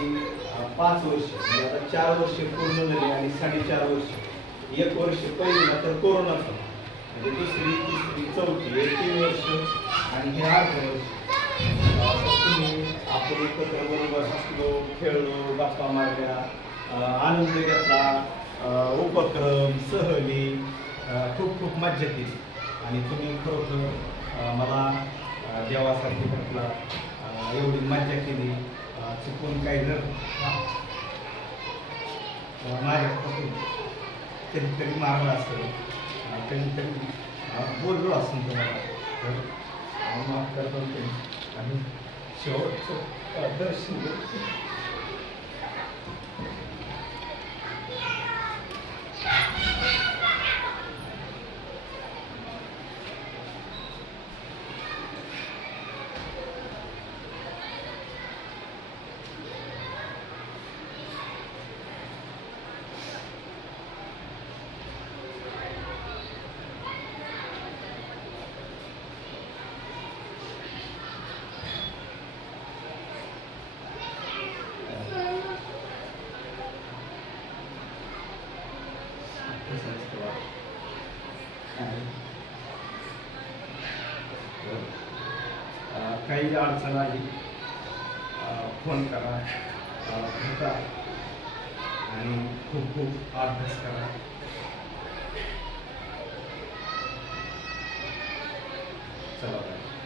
अं, पाच वर्ष. म्हणजे आता चार वर्ष पूर्ण झाली आणि साडेचार वर्ष. एक वर्ष पहिलीला तर कोरोनाचा म्हणजे दुसरी तिसरी चौथी हे तीन वर्ष आणि हे आठ वर्ष. तुम्ही आपण एकत्र बरोबर हसलो खेळलो गप्पा मारल्या आनंद घेतला उपक्रम सहली खूप खूप मज्जा केली. आणि तुम्ही खरोखर मला देवासारखे देवासारखी म्हटला एवढी मज्जा केली. चुकून काही जर अं, माझ्यापासून कधीतरी मारलं असेल अं, कधीतरी बोललो असेल तुम्हाला तर माफ करतो ते आणि शेवटचं दर्शन कसं असतं बा. आणि, काही अडचण आली फोन करा भेटा आणि खूप खूप अभ्यास करा चला